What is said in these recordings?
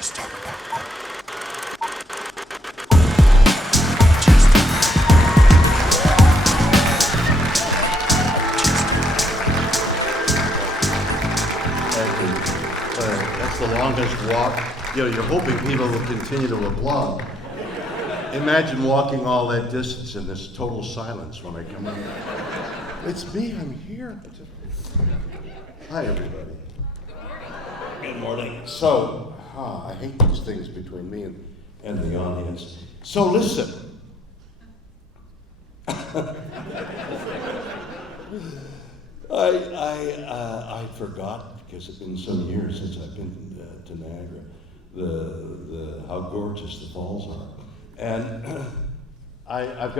Just talk about art. That's the longest walk. You know, you're hoping people will continue to applaud. Imagine walking all that distance in this total silence when I come in. It's me, I'm here. Hi, everybody. Good morning. So, I hate these things between me and the audience. So listen. I forgot, because it's been some years since I've been to Niagara, how gorgeous the falls are. And I've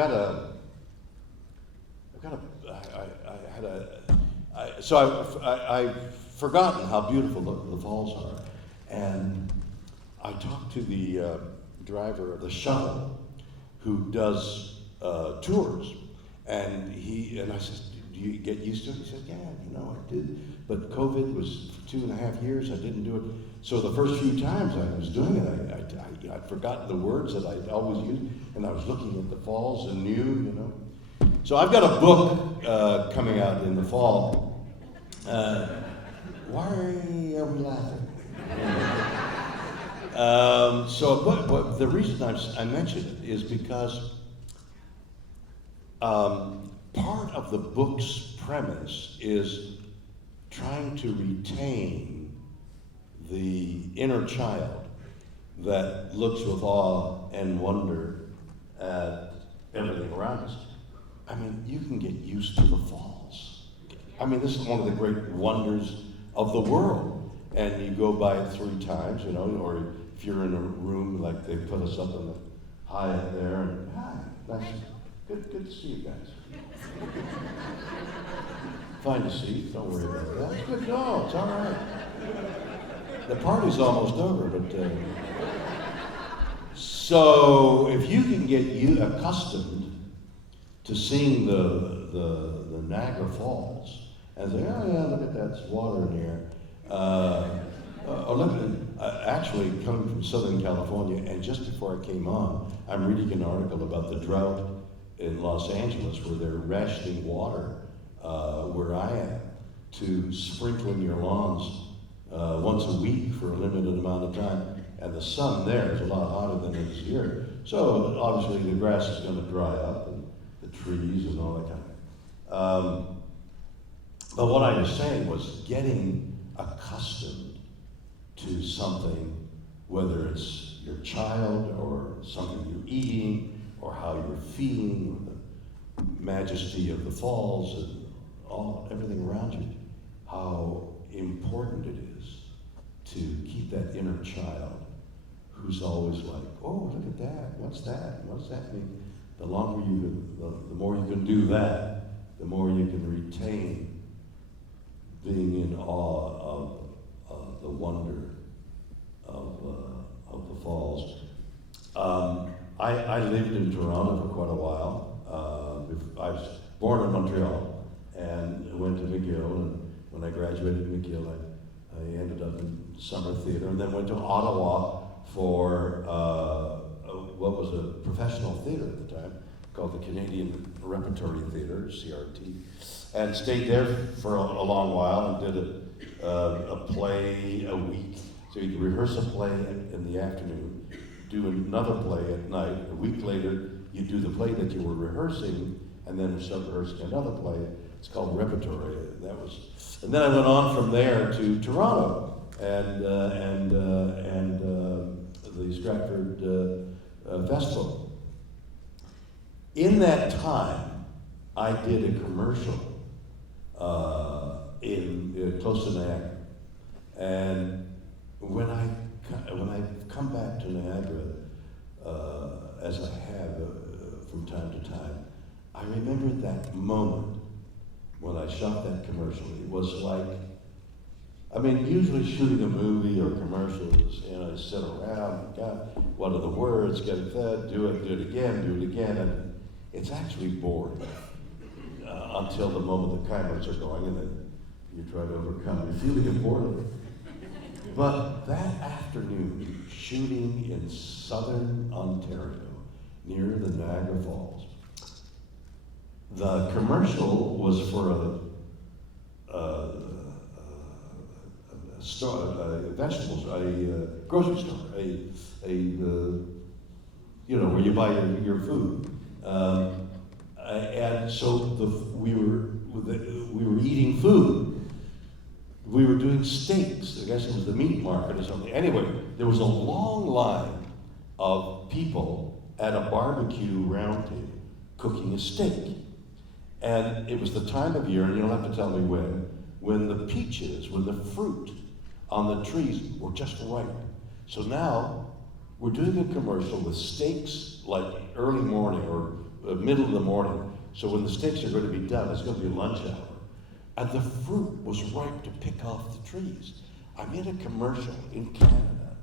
forgotten how beautiful the falls are. And I talked to the driver of the shuttle who does tours, and I said, do you get used to it? He said, yeah, I did. But COVID was for 2.5 years, I didn't do it. So the first few times I was doing it, I'd forgotten the words that I'd always used, and I was looking at the falls and knew. So I've got a book coming out in the fall. Why are we laughing? But the reason I mentioned it is because part of the book's premise is trying to retain the inner child that looks with awe and wonder at everything around us. I mean, you can get used to the falls. I mean, this is one of the great wonders of the world. And you go by it 3 times, or if you're in a room like they put us up in the Hyatt there, and hi, nice, good to see you guys. Find a seat, don't worry about that. It's good, no, it's all right. The party's almost over, but so if you can get accustomed to seeing the Niagara Falls and say, oh yeah, look at that, it's water in here. Actually, coming from Southern California, and just before I came on, I'm reading an article about the drought in Los Angeles where they're rationing water where I am to sprinkle in your lawns once a week for a limited amount of time. And the sun there is a lot hotter than it is here. So obviously the grass is going to dry up and the trees and all that kind of thing. But what I was saying was getting accustomed to something, whether it's your child or something you're eating or how you're feeling, or the majesty of the falls and everything around you, how important it is to keep that inner child who's always like, oh, look at that, what's that, what does that mean? The more you can do that, the more you can retain being in awe of the wonder of the falls. I lived in Toronto for quite a while. I was born in Montreal and went to McGill, and when I graduated McGill, I ended up in summer theater, and then went to Ottawa for what was a professional theater at the time, called the Canadian Repertory Theatre, CRT, and stayed there for a long while and did a play a week. So you'd rehearse a play in the afternoon, do another play at night. A week later, you do the play that you were rehearsing, and then rehearsing another play. It's called repertory. And then I went on from there to Toronto and the Stratford Festival. In that time, I did a commercial close to Niagara, and when I come back to Niagara, as I have from time to time, I remember that moment when I shot that commercial. It was like, usually shooting a movie or commercials, I sit around, God, what are the words, get it fed, do it again, and it's actually boring until the moment the cameras are going, and then you try to overcome your feeling of boredom. But that afternoon, shooting in southern Ontario, near the Niagara Falls, the commercial was for a store, vegetables, a grocery store, where you buy your food. And so we were eating food. We were doing steaks. I guess it was the meat market or something. Anyway, there was a long line of people at a barbecue round table cooking a steak. And it was the time of year, and you don't have to tell me when the peaches, when the fruit on the trees were just ripe. So now we're doing a commercial with steaks like early morning or middle of the morning. So when the steaks are going to be done, it's going to be lunch hour. And the fruit was ripe to pick off the trees. I'm in a commercial in Canada.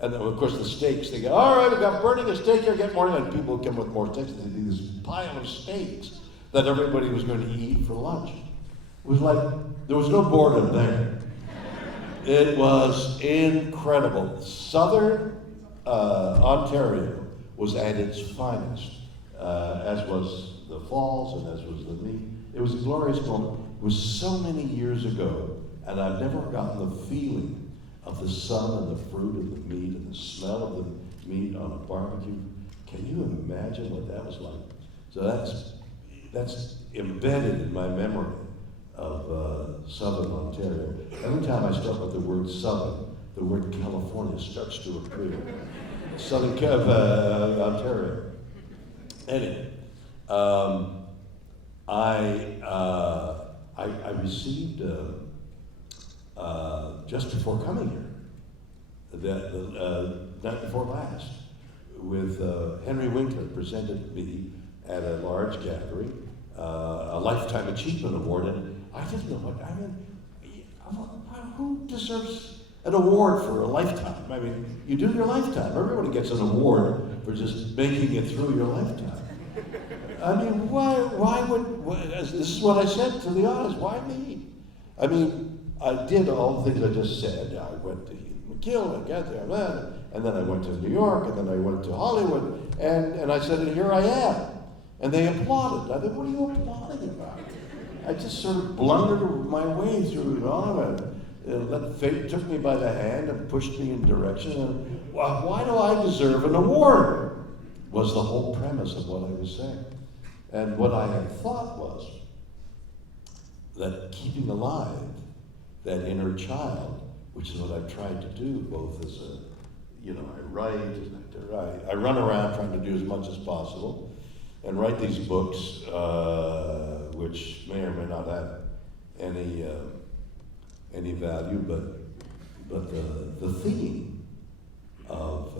And then, of course, the steaks, they go, all right, we've got burning a steak here, get more. And people come with more steaks. They do this pile of steaks that everybody was going to eat for lunch. It was like, there was no boredom there. It was incredible. Southern Ontario was at its finest, as was the falls and as was the meat. It was a glorious moment. It was so many years ago, and I've never forgotten the feeling of the sun and the fruit and the meat and the smell of the meat on a barbecue. Can you imagine what that was like? So that's embedded in my memory of Southern Ontario. Every time I start with the word Southern, the word California starts to appear. Southern Ontario. Anyway, I received just before coming here, the night before last, with Henry Winkler presented me at a large gathering, a Lifetime Achievement Award, and I didn't know what, who deserves an award for a lifetime? I mean, you do your lifetime. Everybody gets an award for just making it through your lifetime. I mean, this is what I said to the audience, why me? I mean, I did all the things I just said. I went to McGill, I got there, and then I went to New York, and then I went to Hollywood, and I said, and here I am. And they applauded. I said, what are you applauding about? I just sort of blundered my way through it all, and fate took me by the hand and pushed me in direction, and why do I deserve an award? Was the whole premise of what I was saying. And what I had thought was that keeping alive that inner child, which is what I've tried to do, both as I run around trying to do as much as possible and write these books, which may or may not have any value, but the theme of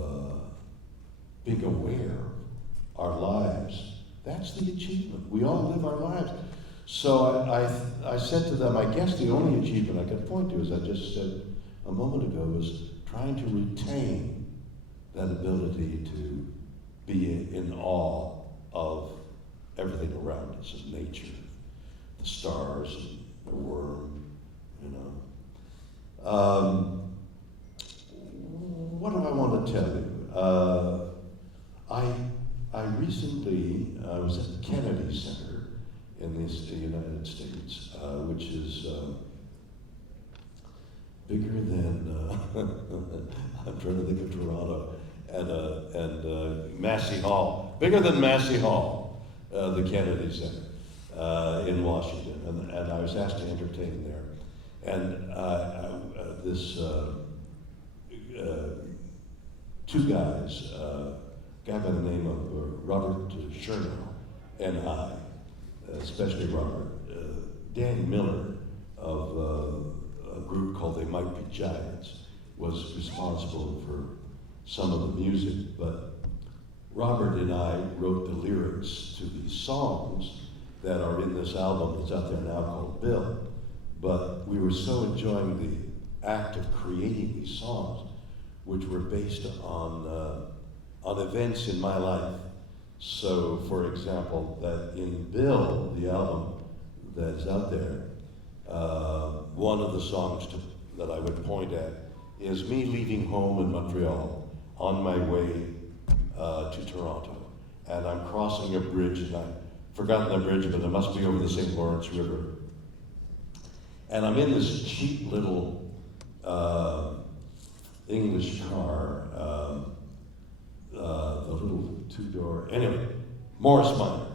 being aware of our lives, that's the achievement. We all live our lives. So I said to them, I guess the only achievement I could point to, as I just said a moment ago, was trying to retain that ability to be in awe of everything around us, of nature, the stars, and the worm, What do I want to tell you? I recently was at the Kennedy Center in the United States, which is bigger than, I'm trying to think of Toronto, and Massey Hall, bigger than Massey Hall, the Kennedy Center in Washington, and I was asked to entertain there. And this two guys, a guy by the name of Robert Chernow and I, especially Robert, Dan Miller of a group called They Might Be Giants was responsible for some of the music, but Robert and I wrote the lyrics to these songs that are in this album that's out there now called Bill. But we were so enjoying the act of creating these songs, which were based on events in my life. So, for example, that in Bill, the album that's out there, one of the songs that I would point at is me leaving home in Montreal on my way to Toronto. And I'm crossing a bridge, and I've forgotten the bridge, but it must be over the St. Lawrence River. And I'm in this cheap little English car, the little two-door, anyway, Morris Minor.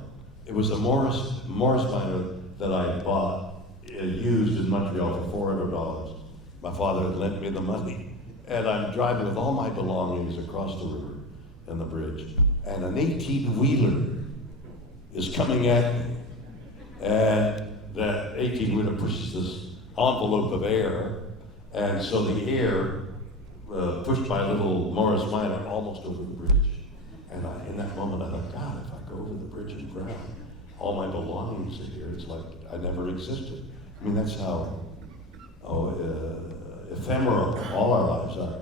It was a Morris Minor that I bought, used in Montreal for $400. My father had lent me the money. And I'm driving with all my belongings across the river and the bridge. And an 18-wheeler is coming at me. And that 18-wheeler pushes this envelope of air. And so the air pushed my little Morris Minor almost over the bridge. And in that moment, I thought, God, if I go over the bridge and drown, all my belongings are here. It's like I never existed. I mean, that's how ephemeral all our lives are.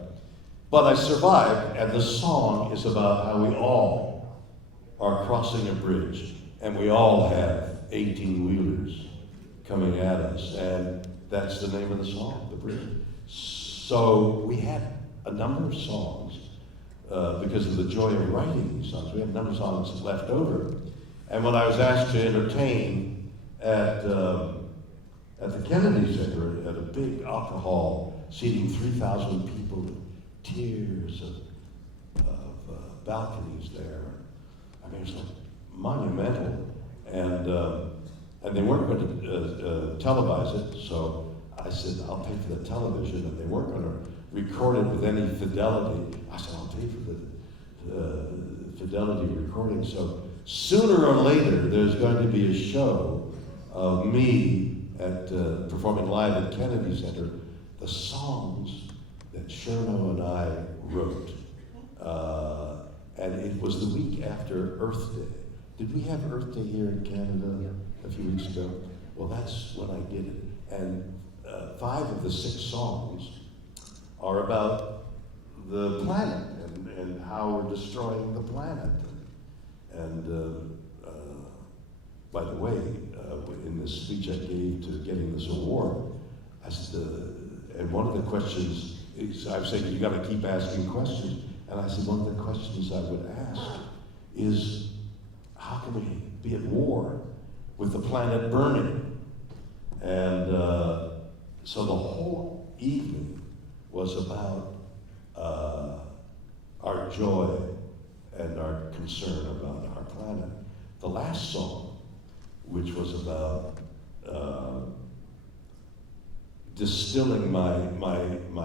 But I survived, and the song is about how we all are crossing a bridge, and we all have 18-wheelers coming at us, and that's the name of the song, The Bridge. So we had a number of songs, because of the joy of writing these songs. We had a number of songs left over. And when I was asked to entertain at the Kennedy Center, at a big opera hall, seating 3,000 people, tiers of balconies there. I mean, it was like monumental. And they weren't going to televise it, so I said, I'll pay for the television, and they weren't going to record it with any fidelity. I said, I'll pay for the fidelity recording. So sooner or later, there's going to be a show of me performing live at Kennedy Center, the songs that Cherno and I wrote. And it was the week after Earth Day. Did we have Earth Day here in Canada a few weeks ago? Well, that's when I did it. And 5 of the 6 songs are about the planet and how we're destroying the planet. And by the way, in this speech I gave to getting this award, I said, and one of the questions is, I was saying, you got to keep asking questions. And I said, one of the questions I would ask is, how can we be at war with the planet burning? And so the whole evening was about our joy and our concern about our planet. The last song, which was about distilling my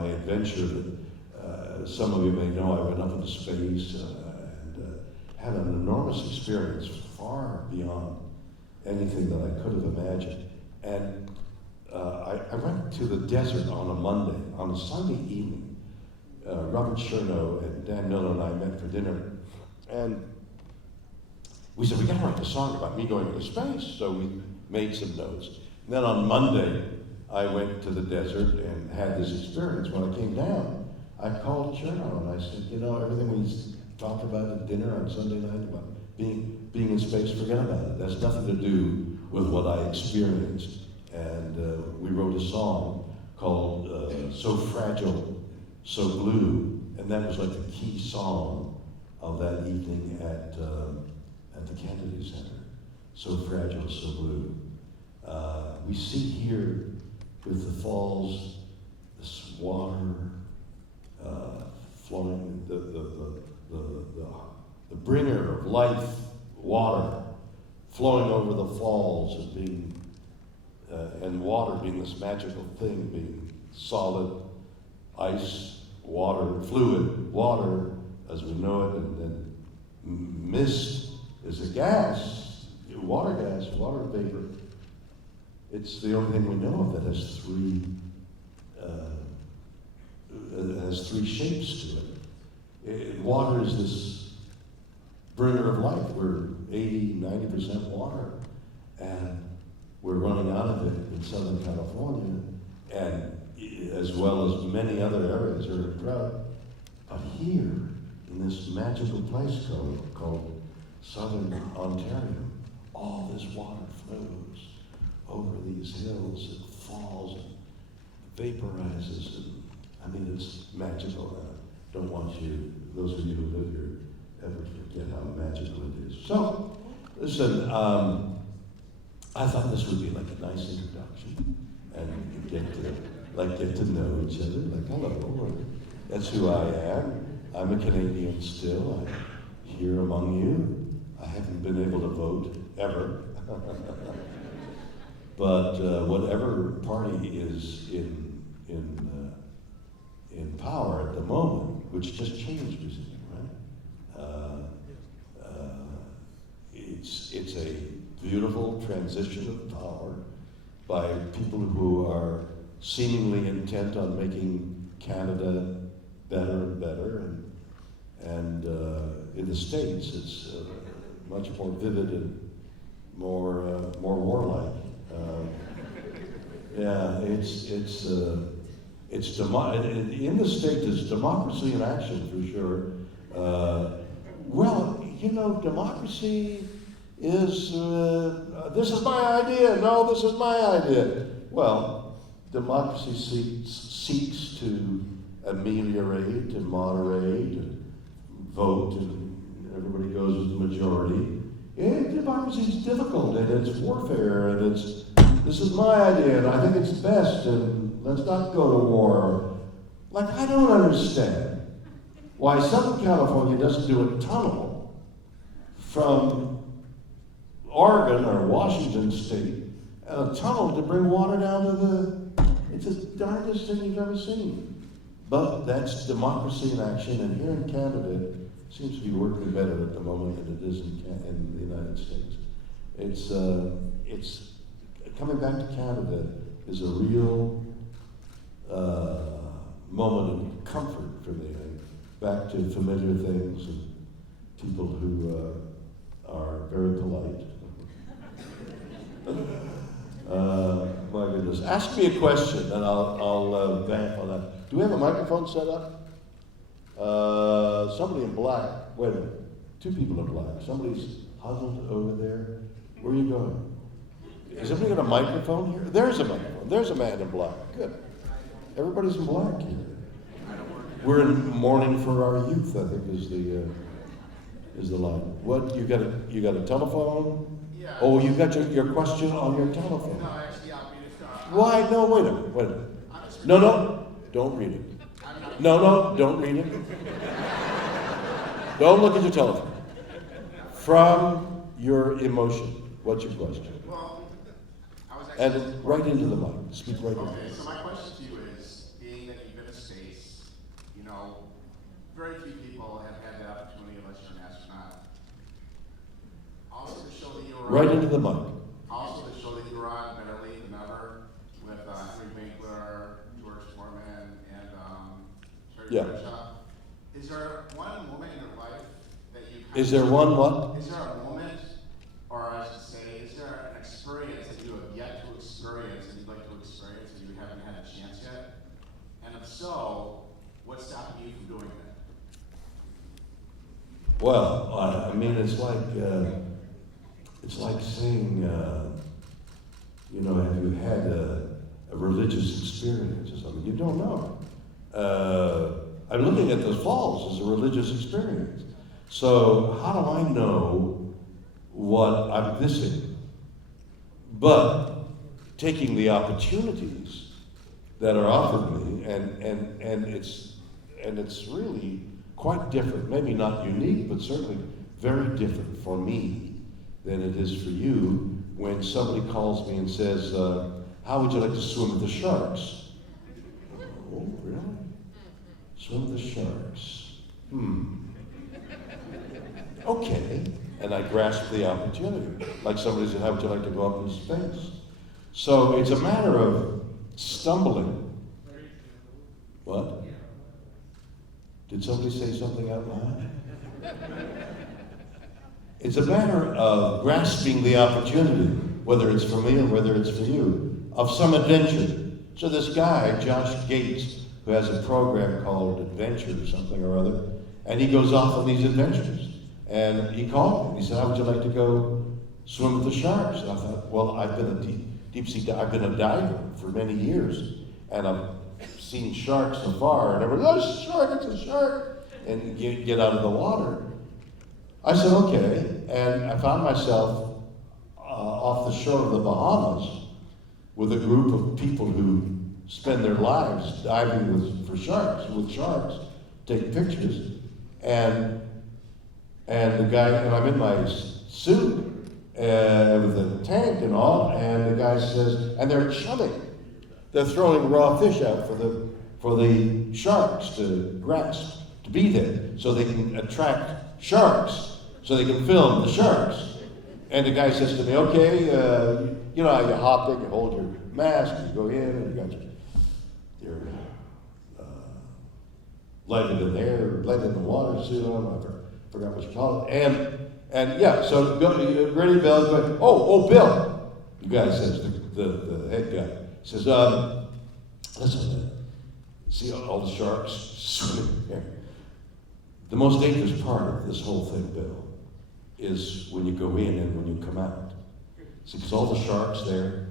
adventure that some of you may know, I went up into space and had an enormous experience far beyond anything that I could have imagined. And I went to the desert on a Monday. On a Sunday evening, Robert Cherno and Dan Miller and I met for dinner. And we said, we got to write a song about me going into space. So we made some notes. And then on Monday, I went to the desert and had this experience. When I came down, I called Cherno and I said, you know, everything we talked about at dinner on Sunday night about being in space, forget about it. That's nothing to do with what I experienced. And we wrote a song called So Fragile, So Blue. And that was like the key song of that evening at the Kennedy Center. So Fragile, So Blue. We see here with the falls, this water flowing, the bringer of life, water, flowing over the falls and being, and water being this magical thing, being solid, ice, water, fluid, water as we know it, and then mist is a gas, water gas, water vapor. It's the only thing we know of that has three shapes to it. Water is this bringer of life. We're 80-90% water, and we're running out of it in Southern California, and as well as many other areas are in drought. But here, in this magical place called Southern Ontario, all this water flows over these hills, it falls and vaporizes, and I mean, it's magical, and I don't want you, those of you who live here, ever forget how magical it is. So, listen, I thought this would be like a nice introduction, and get to know each other, like, hello, that's who I am. I'm a Canadian still, I'm here among you. I haven't been able to vote, ever. But whatever party is in power at the moment, which just changed recently, right? It's a beautiful transition of power by people who are seemingly intent on making Canada better and better, and in the States it's much more vivid and more warlike. Yeah, in the States it's democracy in action for sure. Well, you know, democracy is this is my idea. No, this is my idea. Well, democracy seeks to ameliorate and moderate and vote, and everybody goes with the majority. And democracy is difficult, and it's warfare, and this is my idea, and I think it's best, and let's not go to war. Like, I don't understand why Southern California doesn't do a tunnel from Oregon or Washington State, and a tunnel to bring water down to it's the darndest thing you've ever seen. But that's democracy in action, and here in Canada, it seems to be working better at the moment than it is in the United States. It's coming back to Canada is a real moment of comfort for me. Back to familiar things and people who are very polite. My goodness. Ask me a question and I'll vamp on that. Do we have a microphone set up? Somebody in black. Wait a minute. Two people in black. Somebody's huddled over there. Where are you going? Is somebody got a microphone here? There's a microphone. There's a man in black. Good. Everybody's in black here. We're in mourning for our youth, I think, is the line. What, you got a telephone? Yeah. Oh, you got your question on your telephone. No, actually, Why? No, wait a minute. No, don't read it. No, don't read it. Don't look at your telephone. From your emotion, what's your question? Well, I was actually... And right into the mic. Speak right into Okay, it. so my question to you is, being that you've been in space, you know, very few people have had that opportunity unless you're an astronaut. Also to show that you were Right into the mic. Also to show that you were on better late than ever with Henry Winkler, George Foreman, and Yeah. Is there one moment in your life that you... Is there one what? Is there a moment, or I should say, is there an experience that you have yet to experience and you'd like to experience and you haven't had a chance yet? And if so, what's stopping you from doing that? Well, I mean, it's like saying, you know, have you had a religious experience or something? You don't know. I'm looking at the falls as a religious experience. So how do I know what I'm missing? But taking the opportunities that are offered me, and it's really quite different. Maybe not unique, but certainly very different for me than it is for you when somebody calls me and says, how would you like to swim with the sharks? Oh, really? Swim with the sharks. Okay. And I grasp the opportunity. Like somebody said, how would you like to go up in space? So it's a matter of stumbling. What? Did somebody say something out loud? It's a matter of grasping the opportunity, whether it's for me or whether it's for you, of some adventure. So this guy, Josh Gates, who has a program called Adventure or something or other, and he goes off on these adventures. And he called me. He said, how would you like to go swim with the sharks? And I thought, well, I've been a deep sea diver. I've been a diver for many years, and I'm seen sharks so far, and everyone, oh, it's a shark, it's a shark, and get out of the water. I said, okay, and I found myself off the shore of the Bahamas with a group of people who spend their lives diving with sharks, take pictures, and the guy, and I'm in my suit with a tank and all, and the guy says, and they're chumming. They're throwing raw fish out for the sharks to grasp, to be there, so they can attract sharks, so they can film the sharks. And the guy says to me, okay, you know how you hop in, you hold your mask, you go in, and you got your lighted in the air, lighted in the water suit on, I forgot what you call it. And yeah, so ready, Bill, go, oh, Bill, the guy says, the head guy, says, listen, see all the sharks swimming here. The most dangerous part of this whole thing, Bill, is when you go in and when you come out. See, because all the sharks there,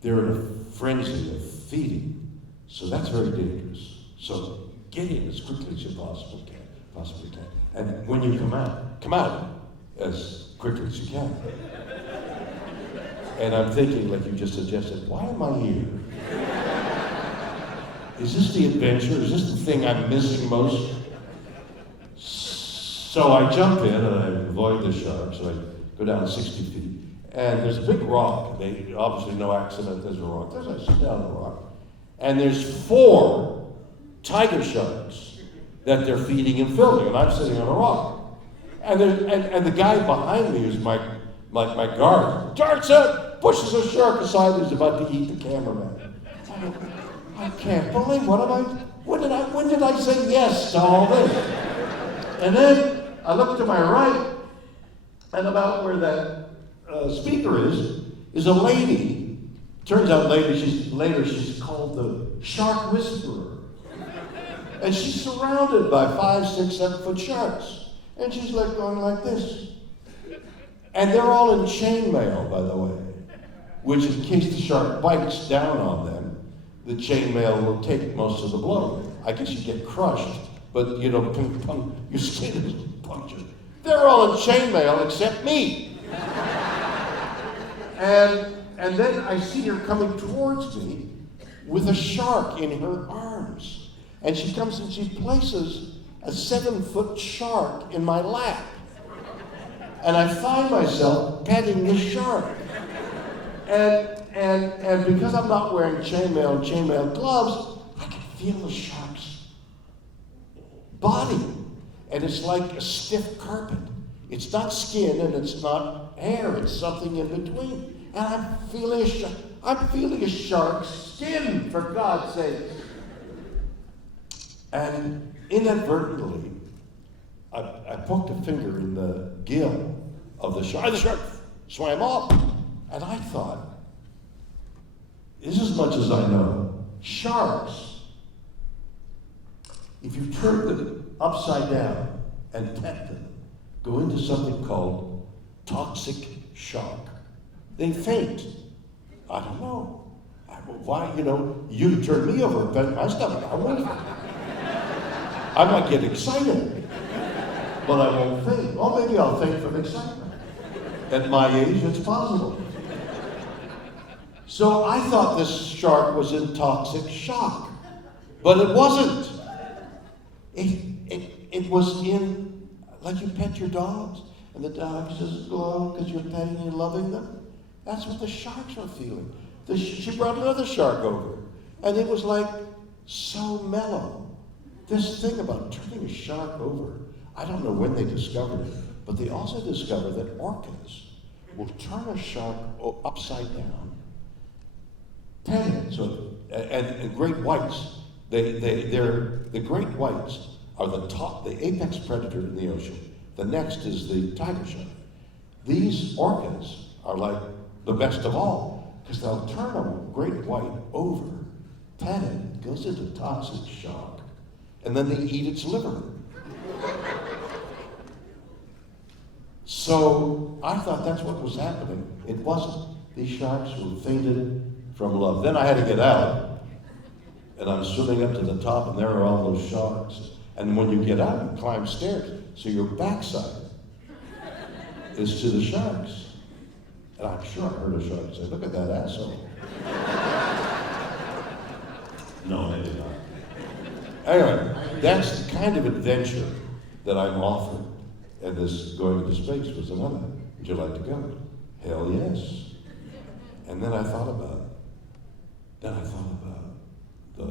they're in a frenzy of feeding, so that's very dangerous. So get in as quickly as you possibly can. And when you come out as quickly as you can. And I'm thinking, like you just suggested, why am I here? Is this the adventure? Is this the thing I'm missing most? So I jump in and I avoid the sharks, so I go down 60 feet. And there's a big rock. They obviously no accident, there's a rock. There's a sit down on the rock. And there's 4 tiger sharks that they're feeding and filming, and I'm sitting on a rock. And the guy behind me, who's my guard, darts out, pushes a shark aside, who's about to eat the cameraman. I can't believe, when did I say yes to all this? And then I look to my right, and about where that speaker is a lady. Turns out later she's called the Shark Whisperer. And she's surrounded by 5, 6, 7 foot sharks. And she's like going like this. And they're all in chainmail, by the way, which in case the shark bites down on them, the chainmail will take most of the blow. I guess you get crushed, but you know, your skin is punctured. They're all in chainmail except me. And then I see her coming towards me with a shark in her arms. And she comes and she places a 7-foot shark in my lap. And I find myself petting the shark. And because I'm not wearing chainmail and chainmail gloves, I can feel the shark's body. And it's like a stiff carpet. It's not skin and it's not hair, it's something in between. And I'm feeling a shark's skin, for God's sake. And inadvertently, I poked a finger in the gill of the shark. The shark swam off. And I thought, this is as much as I know, sharks, if you turn them upside down and pet them, go into something called toxic shock. They faint. I don't know. Why, you turn me over and bend my stomach. I might get excited, but I won't faint. Or maybe I'll faint from excitement. At my age, it's possible. So I thought this shark was in toxic shock, but it wasn't. It was in, like you pet your dogs, and the dog says, "Glow," because you're petting and loving them. That's what the sharks were feeling. She brought another shark over, and it was like so mellow. This thing about turning a shark over, I don't know when they discovered it, but they also discovered that orcas will turn a shark upside down, pet it. So, and great whites, the great whites are the apex predator in the ocean. The next is the tiger shark. These orcas are like the best of all, because they'll turn a great white over, pet it, goes into toxic shock, and then they eat its liver. So I thought that's what was happening. It wasn't. These sharks were fainted from love. Then I had to get out, And I'm swimming up to the top, and there are all those sharks. And when you get out, you climb stairs, so your backside is to the sharks. And I'm sure I heard a shark say, "Look at that asshole." No, I did not. Anyway, that's the kind of adventure that I'm offered. And this going to space was another. Would you like to go? Hell yes. And then I thought about it. The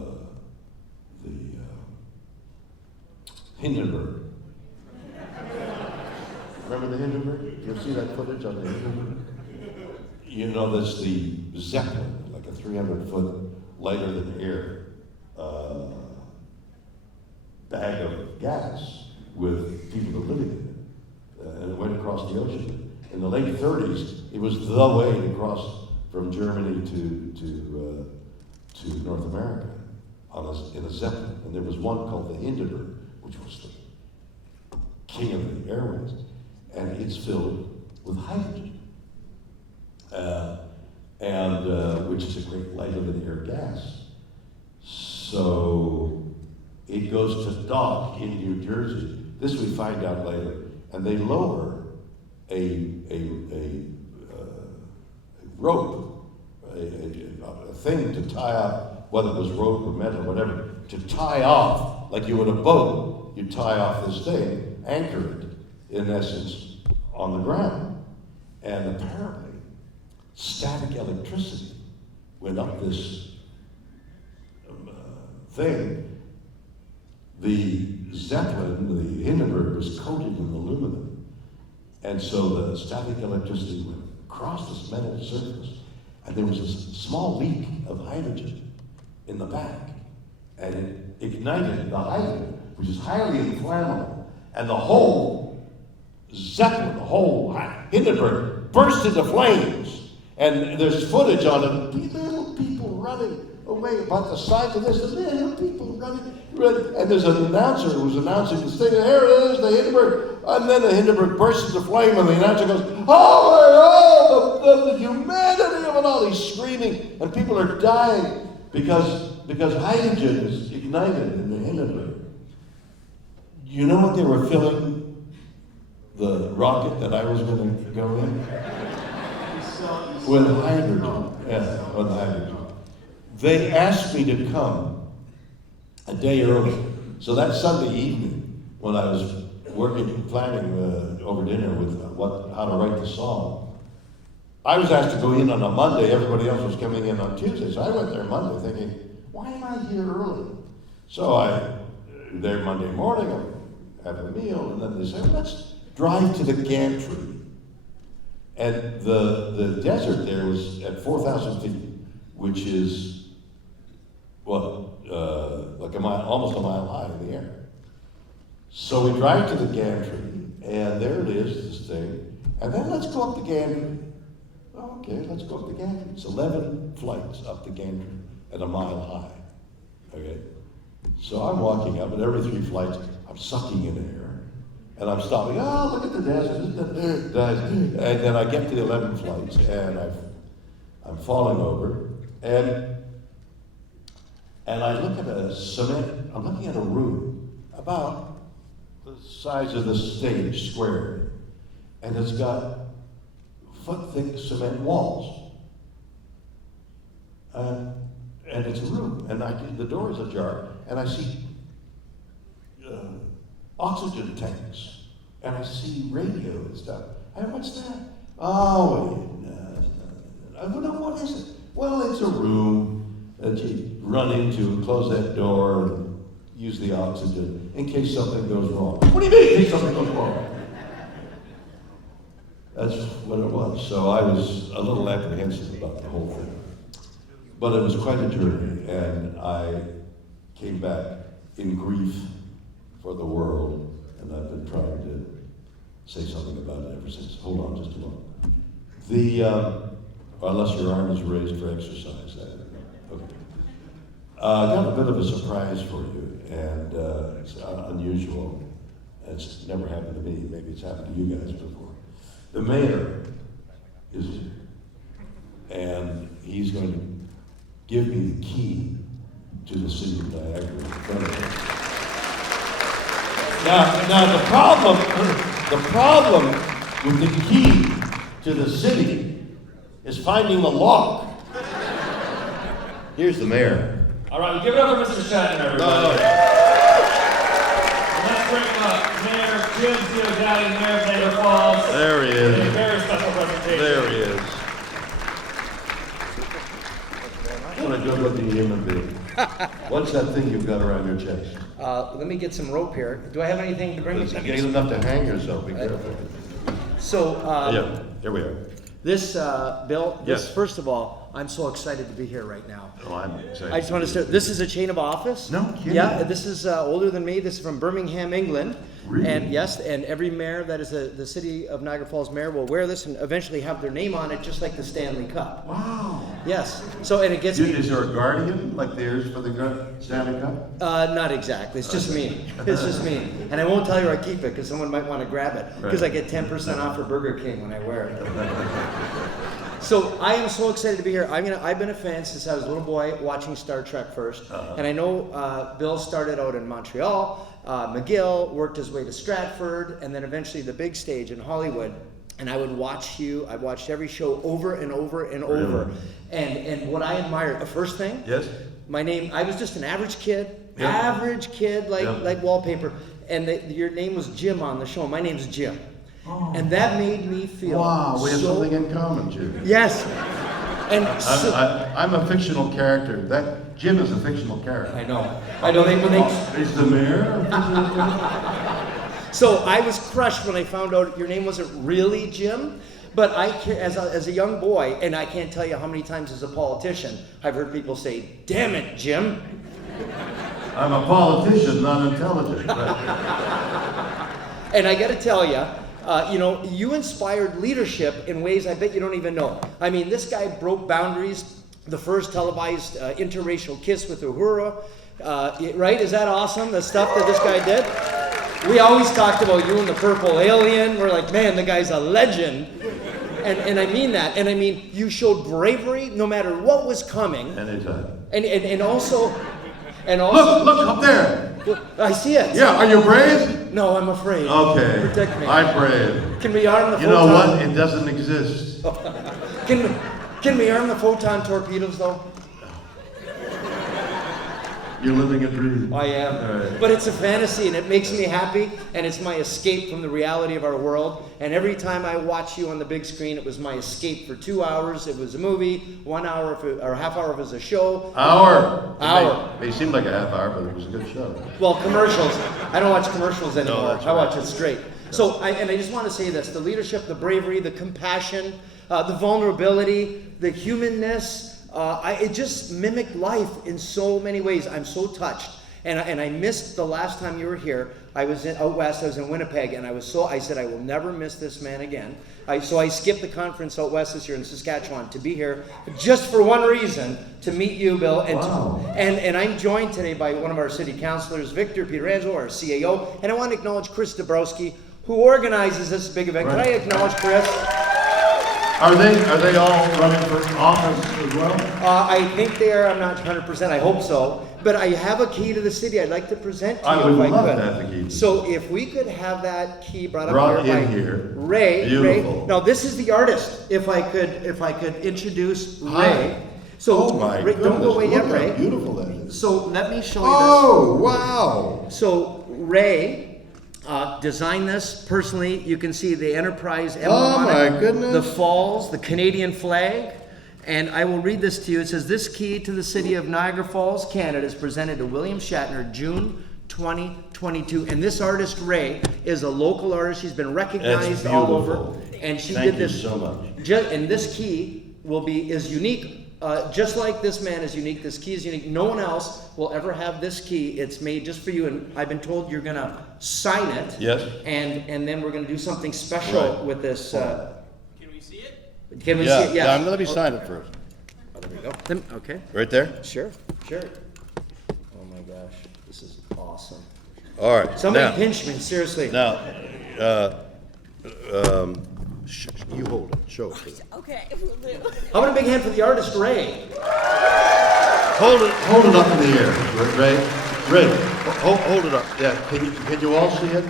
Hindenburg. Remember the Hindenburg? You ever see that footage on the Hindenburg? You know, that's the Zeppelin, like a 300-foot, lighter than air bag of gas with people living in it. And it went across the ocean. In the late 30s, it was the way to cross from Germany to North America in a Zeppelin. And there was one called the Hindenburg, which was the king of the airways. And it's filled with hydrogen, which is a great lighter than air gas. So it goes to dock in New Jersey. This we find out later, and they lower a rope, a thing to tie off, whether it was rope or metal, whatever, to tie off, like you would a boat. You tie off this thing, anchor it, in essence, on the ground. And apparently, static electricity went up this thing. The Zeppelin, the Hindenburg, was coated in aluminum. And so the static electricity went across this metal surface, and there was a small leak of hydrogen in the back. And it ignited the hydrogen, which is highly inflammable. And the whole Zeppelin, the whole Hindenburg, burst into flames. And there's footage on it, little people running away about the size of this, little people running. And there's an announcer who was announcing this thing, here it is, the Hindenburg. And then the Hindenburg bursts into flame, and the announcer goes, "Oh my God, the humanity of it all!" He's screaming, and people are dying because hydrogen is ignited in the Hindenburg. You know what they were filling the rocket that I was going to go in? With hydrogen. Yeah, with hydrogen. They asked me to come a day early. So that Sunday evening, when I was planning over dinner with how to write the song, I was asked to go in on a Monday. Everybody else was coming in on Tuesday. So I went there Monday thinking, why am I here early? So I there Monday morning, I have a meal, and then they said, let's drive to the gantry. And the desert there was at 4,000 feet, which is, like almost a mile high in the air. So we drive to the gantry, and there it is, this thing. And then let's go up the gantry. Okay, let's go up the gantry. It's 11 flights up the gantry at a mile high. Okay? So I'm walking up, and every 3 flights, I'm sucking in air. And I'm stopping, look at the desert, isn't it? And then I get to the 11 flights, and I'm falling over, and I look at I'm looking at a room about the size of the stage, square, and it's got foot-thick cement walls. And it's a room, and the door is ajar, and I see oxygen tanks, and I see radio and stuff. And what's that? Oh, what is it? Well, it's a room that you run into and close that door and use the oxygen in case something goes wrong. What do you mean in case something goes wrong? That's what it was. So I was a little apprehensive about the whole thing. But it was quite a journey, and I came back in grief for the world, and I've been trying to say something about it ever since. Hold on just a moment. Unless your arm is raised for exercise. Okay. I got a bit of a surprise for you, and it's unusual. It's never happened to me. Maybe it's happened to you guys before. The mayor is here, and he's going to give me the key to the city of Niagara in front of it. Now the problem with the key to the city is finding the lock. Here's the mayor. All right, give it up for Mr. Shatner, everybody. Let's bring up Mayor Jim Diodati, Mayor of Niagara Falls. There he is. A very special presentation. There he is. What a good-looking human being. What's that thing you've got around your chest? Let me get some rope here. Do I have anything to bring? It's get enough to hang yourself, be careful. So, Yeah, here we are. this, Bill, Yes. first of all, I'm so excited to be here right now. Oh, I'm excited. I just want to start, this is a chain of office. No kidding. Yeah, this is older than me. This is from Birmingham, England. Really? And yes, and every mayor that is the City of Niagara Falls mayor will wear this and eventually have their name on it, just like the Stanley Cup. Wow. Yes. So, and it gets me. Is there a guardian like theirs for the Stanley Cup? Not exactly. It's just me. It's just me. And I won't tell you where I keep it because someone might want to grab it. Because I get 10% off for Burger King when I wear it. So I am so excited to be here. I've been a fan since I was a little boy watching Star Trek first. And I know Bill started out in Montreal. McGill worked his way to Stratford, and then eventually the big stage in Hollywood. And I would watch you. I watched every show over and over and over. And what I admired, the first thing. Yes. My name. I was just an average kid. Yeah. Average kid, like Yeah. like wallpaper. And your name was Jim on the show. My name's Jim. And that made me feel. Wow, we have so, something in common, Jim. Yes. And so, I'm a fictional character. That Jim is a fictional character. I know. He's the mayor? So I was crushed when I found out your name wasn't really Jim. But as a young boy, and I can't tell you how many times as a politician, I've heard people say, "Damn it, Jim." I'm a politician, not intelligent. Right? And I got to tell you, you inspired leadership in ways I bet you don't even know. I mean, this guy broke boundaries. The first televised interracial kiss with Uhura, right? Is that awesome? The stuff that this guy did. We always talked about you and the purple alien. We're like, man, the guy's a legend. And I mean that. And I mean, you showed bravery no matter what was coming. Anytime. And also. Look up there. I see it. Yeah, are you brave? No, I'm afraid. Okay. Protect me. I'm brave. Can we arm the You photon? know what? It doesn't exist. Can we arm the photon torpedoes though? You're living a dream. I am. All right. But it's a fantasy and it makes me happy and it's my escape from the reality of our world. And every time I watch you on the big screen, it was my escape for 2 hours. It was a movie, 1 hour or a half hour if it was a show. Hour. Hour. It may seem like a half hour, but it was a good show. Well, commercials. I don't watch commercials anymore. that's I watch right. it straight. So, I just want to say this: the leadership, the bravery, the compassion, the vulnerability, the humanness. It just mimicked life in so many ways. I'm so touched. And I missed the last time you were here. I was out west. I was in Winnipeg, and I said I will never miss this man again. So I skipped the conference out west this year in Saskatchewan to be here just for one reason, to meet you, Bill. And Wow. and I'm joined today by one of our city councilors, Victor Pietrangelo, our CAO, and I want to acknowledge Chris Dabrowski, who organizes this big event. Can I acknowledge Chris? Are they all running for office as well? I think they are. I'm not 100%. I hope so. But I have a key to the city I'd like to present to I you would if I love could. to have the key. So if we could have that key brought Brought up here in by here. Ray. Beautiful. Now this is the artist. If I could introduce Ray. Hi. So Oh my Ray, don't go away goodness, yet, look how Ray. beautiful that is. So let me show you Oh, wow. this. So Ray designed this personally. You can see the Enterprise emblem Oh on my it. goodness. The falls, the Canadian flag. And I will read this to you. It says, "This key to the City of Niagara Falls, Canada is presented to William Shatner, June 2022. And this artist, Ray, is a local artist. She's been recognized That's all over. beautiful. And she Thank did this. you so much. And this key is unique. Just like this man is unique, this key is unique. No one else will ever have this key. It's made just for you. And I've been told you're going to sign it. Yes. And then we're going to do something special Right. with this. Can we see it? Can we see it? Yeah, I'm going to be signing it first. Oh, there we go. Okay. Right there? Sure. Oh my gosh, this is awesome. All right. Somebody now, pinch me, seriously. Now, you hold it. Show it. Okay, will do. How about a big hand for the artist, Ray? hold it up in the air, Ray, hold it up. Yeah, can you all see it?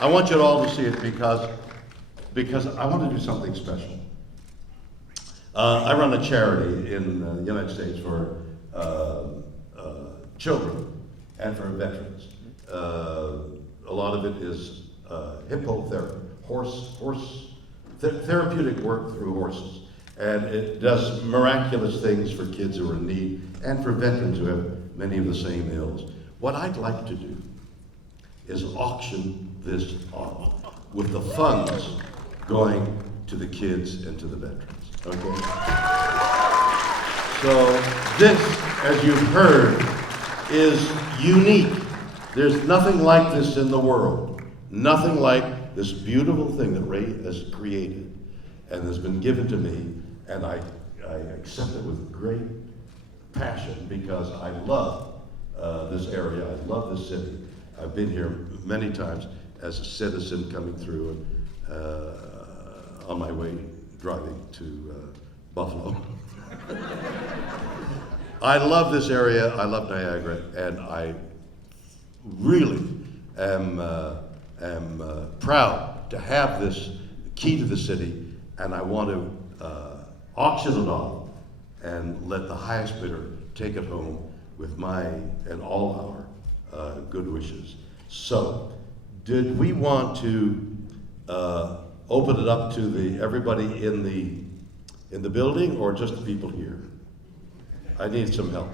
I want you all to see it because I want to do something special. I run a charity in the United States for children and for veterans. A lot of it is hippotherapy, therapeutic work through horses. And it does miraculous things for kids who are in need and for veterans who have many of the same ills. What I'd like to do is auction this off with the funds going to the kids and to the veterans, okay? So this, as you've heard, is unique. There's nothing like this in the world. Nothing like this beautiful thing that Ray has created and has been given to me, and I accept it with great passion because I love this area, I love this city. I've been here many times as a citizen coming through and on my way driving to Buffalo. I love this area, I love Niagara, and I really am proud to have this key to the city, and I want to auction it off and let the highest bidder take it home with my and all our good wishes. So, did we want to open it up to everybody in the building, or just the people here? I need some help.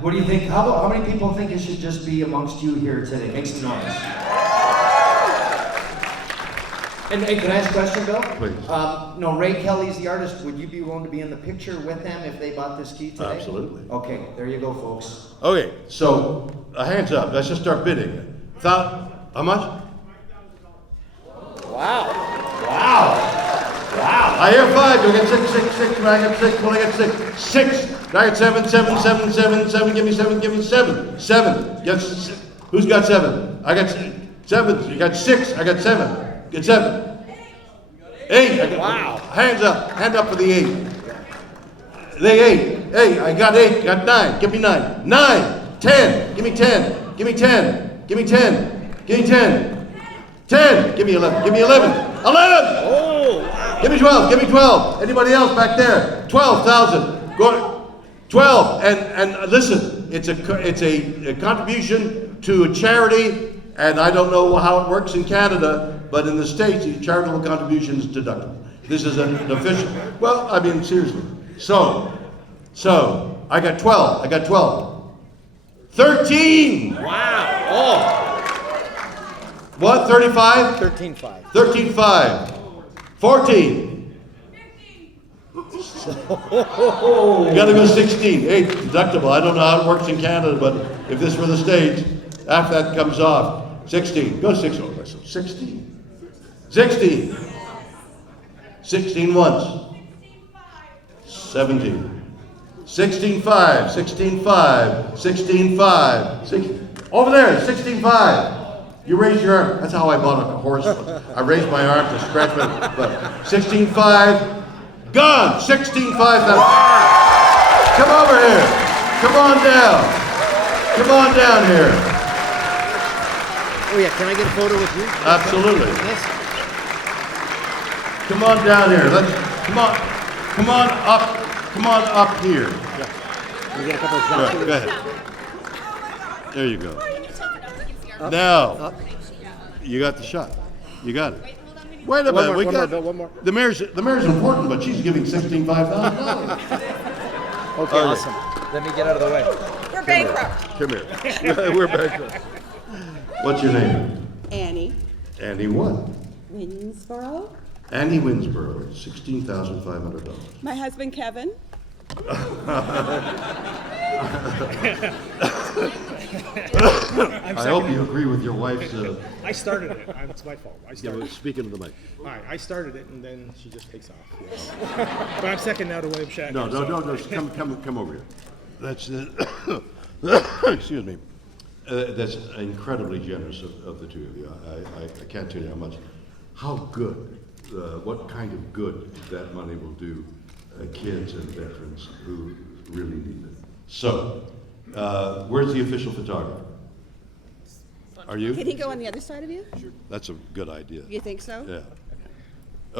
What do you think? How many people think it should just be amongst you here today? Make some noise. And can I ask a question, Bill? Please. No, Ray Kelly's the artist. Would you be willing to be in the picture with them if they bought this key today? Absolutely. Okay, there you go, folks. Okay, so hands up. Let's just start bidding. How much? Wow. Wow. Wow. I hear 5. Do I get 6? Do I get 6? Will I get 6? 6. Do I get 7? 7. Give me 7. Give me 7. 7. Yes. Who's got 7? I got 7. You got 6. I got 7. Get 7. 8. Wow. Hands up. Hand up for the 8. The 8. Hey, I got 8. Got 9. Give me 9. 9. 10. Give me 10. Give me 10. Give me 10. Give me 10. 10. Give me 11. Give me 11. 11. Oh. Wow. Give me 12. Give me 12. Anybody else back there? 12,000. Go. 12. And listen. It's a contribution to a charity. And I don't know how it works in Canada, but in the States, the charitable contribution is deductible. This is an official. Well, I mean, seriously. So, I got 12. I got 12. 13! Wow. Oh. What, 35? 13.5. 13.5. 14. 15. You gotta go 16. Hey, deductible. I don't know how it works in Canada, but if this were the States, after that comes off. 16. Go 6. Oh, 16. 16. 16 once. 17. 16.5. 16.5. 16.5. Over there, 16.5. You raise your arm. That's how I bought a horse. I raised my arm to scratch my, but 16.5. Gone. 16.5. Come over here. Come on down. Come on down here. Oh yeah, can I get a photo with you? Absolutely. Yes. Come on down here. Come on up here. Yeah. Can we get a couple of shots? Go ahead. There you go. Now, you got the shot. You got it. Wait a minute. One more. The mayor's important, but she's giving $65,000. Okay, awesome. Let me get out of the way. We're bankrupt. Come here. We're bankrupt. What's your name? Annie Annie what? Winsboro. Annie Winsboro, $16,500. My husband Kevin. I hope you agree with your wife's. I started it. It's my fault. Speaking of the mic. All right, I started it, and then she just takes off. Yes. But I'm second now to William Shatner. No. Come over here. That's excuse me. That's incredibly generous of the two of you. I can't tell you how good, what kind of good that money will do kids and veterans who really need it. So, where's the official photographer? Are you? Can he go on the other side of you? That's a good idea. You think so? Yeah.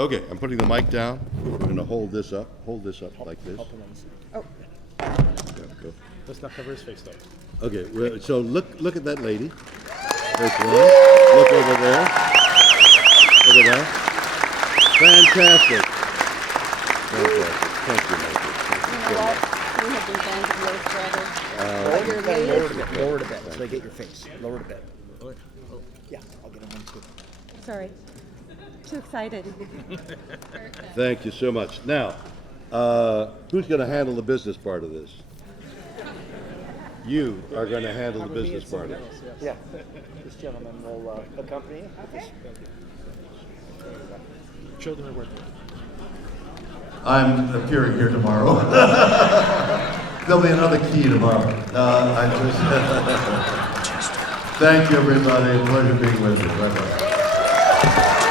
Okay, I'm putting the mic down. I'm gonna hold this up like this. Oh, Yeah, go. Let's not cover his face though. Okay, well, so look at that lady. There's one. Look over there. Look at that. Fantastic. Thank you, Michael. you know what? We have been fans of yours forever. But you're Lower it a late. bit, lower it a bit, so I get your face. Lower it a bit. Yeah, I'll get him one too. Sorry. Too excited. Thank you so much. Now, who's gonna handle the business part of this? You are gonna handle the business part of it. Yeah, this gentleman will accompany you. Children are worth it. I'm appearing here tomorrow. There'll be another key tomorrow. Thank you, everybody. Pleasure being with you. Bye-bye.